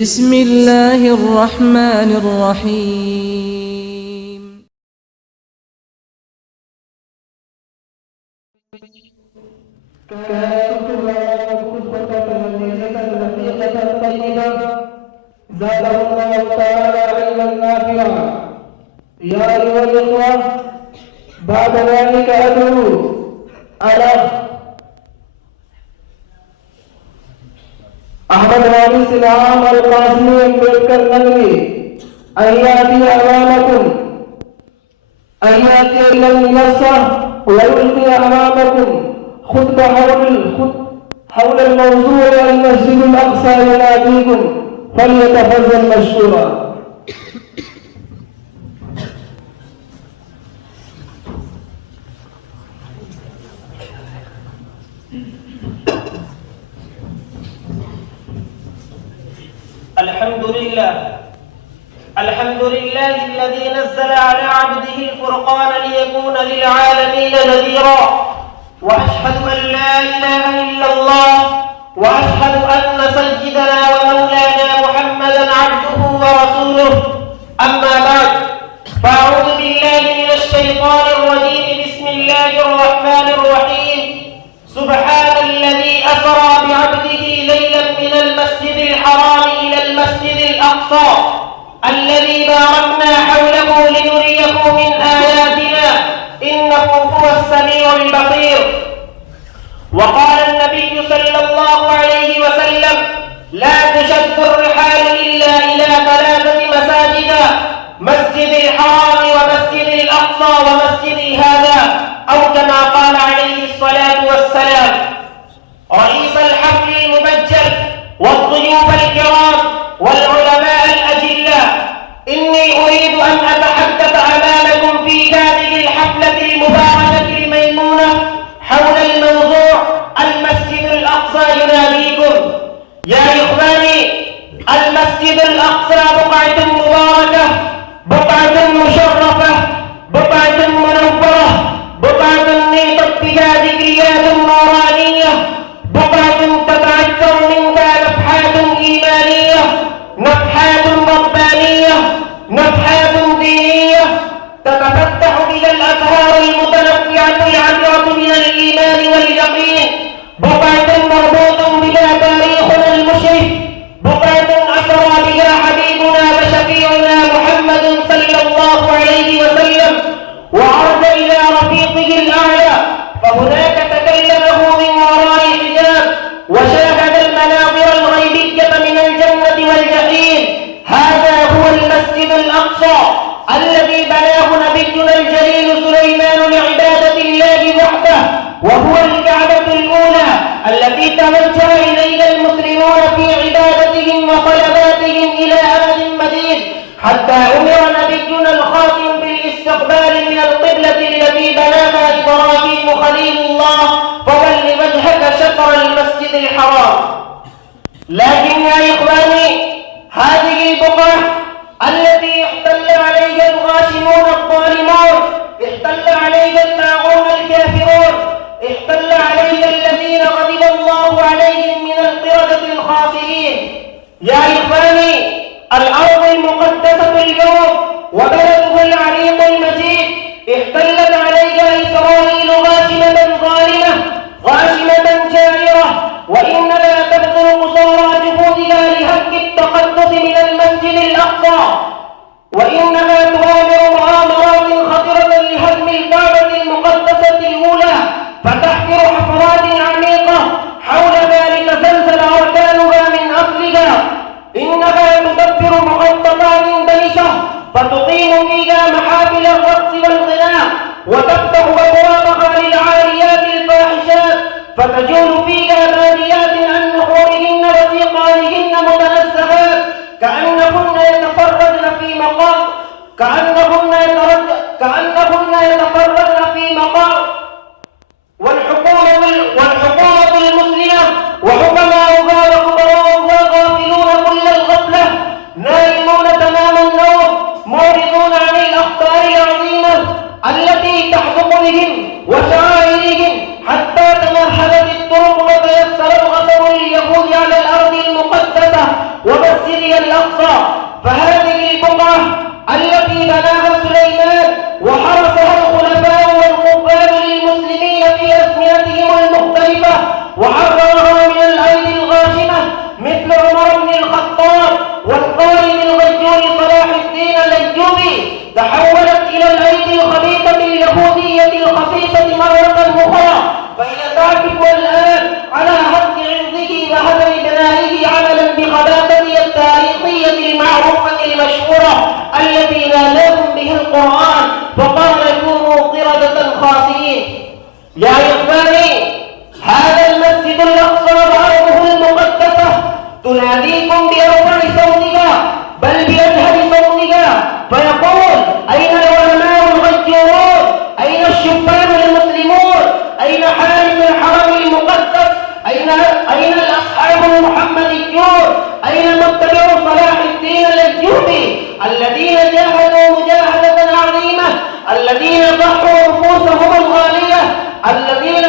بسم الله الرحمن الرحيم. كانت خطبة لذيذة رفيقة طيبة زاده الله تعالى علما نافعا. يا أيها الإخوة، بعد ذلك أدعو على أحمد غالي سلام القاسمي أمبيدكر نقلي أن يأتي إلى المنصة ويلقي أمامكم خطبة حول الموضوع المسجد الأقصى يناديكم، فليتفضل مشكورا. الحمد لله الذي نزل على عبده الفرقان ليكون للعالمين نذيرا، وأشهد أن لا إله إلا الله، وأشهد أن سيدنا ومولانا محمدا عبده ورسوله. أما بعد، فأعوذ بالله من الشيطان الرجيم. بسم الله الرحمن الرحيم. سبحان الذي أسرى بعبده ليلا من المسجد الحرام إلى المسجد الأقصى الذي باركنا حوله لنريه من آياتنا، إنه هو السميع البصير. وقال النبي صلى الله عليه وسلم: لا تشد الرحال إلا إلى ثلاثة مساجد: مسجد الحرام ومسجد الأقصى ومسجد هذا، أو كما قال عليه الصلاة والسلام. رئيس الحفل المبجل والضيوف الكرام والعلماء الأجلاء، إني أريد أن أتحدث أمامكم في هذه الحفلة المباركة الميمونة حول الموضوع المسجد الأقصى يناديكم. يا إخواني، المسجد الأقصى بقعة مباركة، بقعة مشرفة، بقعة منورة، بقعة نيطت بها ذكريات نورانية، بقعة تتعثر منها نفحات إيمانية، نفحات ربانية، نفحات دينية، تتفتح بها الأزهار المتنوعة العطرة من الإيمان واليقين، بقعة مربوط بها تاريخنا المشرف، بقعة أسرى بها حبيبنا وشفيعنا محمد صلى الله عليه وسلم وعرج إلى رفيقه الأعلى، فهناك تكلمه من وراء حجاب وشاهد المناظر الغيبية من الجنة والجحيم. هذا هو المسجد الأقصى الذي بناه نبينا الجليل سليمان لعبادة الله وحده، وهو الكعبة الأولى التي توجه إليها المسلمون في عبادتهم وصلواتهم إلى أمد مديد، حتى أمر نبينا الخاتم بالاستقبال من القبلة التي بناها إبراهيم خليل الله: فول وجهك شطر المسجد الحرام. لكن يا إخواني، هذه البقعة التي احتل عليها الغاشمون الظالمون، احتل عليها الطاغون الكافرون، احتل عليها الذين غضب الله عليهم من القردة الخاسئين. يا إخواني، الأرض المقدسة اليوم وبلدها العريق المجيد احتلت عليها إسرائيل غاشمة ظالمة، غاشمة جائرة، وإنما تبذل قصارى جهودها لهدم التقدس من المسجد الأقصى، وإنما تغامر مؤامرات خطرة لهدم الكعبة المقدسة الأولى، فتحفر حفرات عميقة حولها لتزلزل أركانها من أصلها. إنها تدبر مخططات دنسة فتقيم فيها محافل الرقص والغناء، وتفتح أبوابها للعاريات الفاحشات، فتجول فيها باديات عن نحورهن وسيقانهن متنزهات، كأنهن يتفرجن في مقام والحكومة المسلمة وحكماؤها وكبراؤها غافلون كل الغفلة، نائمون تمام النوم، معرضون عن الأخطار العظيمة التي تحدق بهم وشعائرهم، حتى تمهدت الطرق وتيسر الغسل المسجد الأقصى. فهذه البقعة التي بناها سليمان وحرسها الخلفاء والقبال للمسلمين في أزمنتهم المختلفة وحررها من الأيدي الغاشمة مثل عمر بن الخطاب والقائد الغجور صلاح الدين الأيوبي، تحولت إلى الأيدي الخبيثة اليهودية الخسيسة مرة أخرى، فهي تعكف الآن على هدم عرضه وهدم بنائه عملا بخباثته التاريخية المعروفة المشهورة التي ناداهم به القرآن فقال كونوا قردة خاسئين. يا إخواني، هذا المسجد الأقصى وأرضه المقدسة تناديكم بأرفع صوتها بل بأجهل صوتها فيقول: أين العلماء الغجورون؟ أين الشبان المسلمون؟ أين حارس الحرم المقدس؟ أين الأصحاب المحمديون؟ أين متبعو صلاح الدين الأيوبي الذين جاهدوا مجاهدة عظيمة، الذين ضحوا نفوسهم الغالية، الذين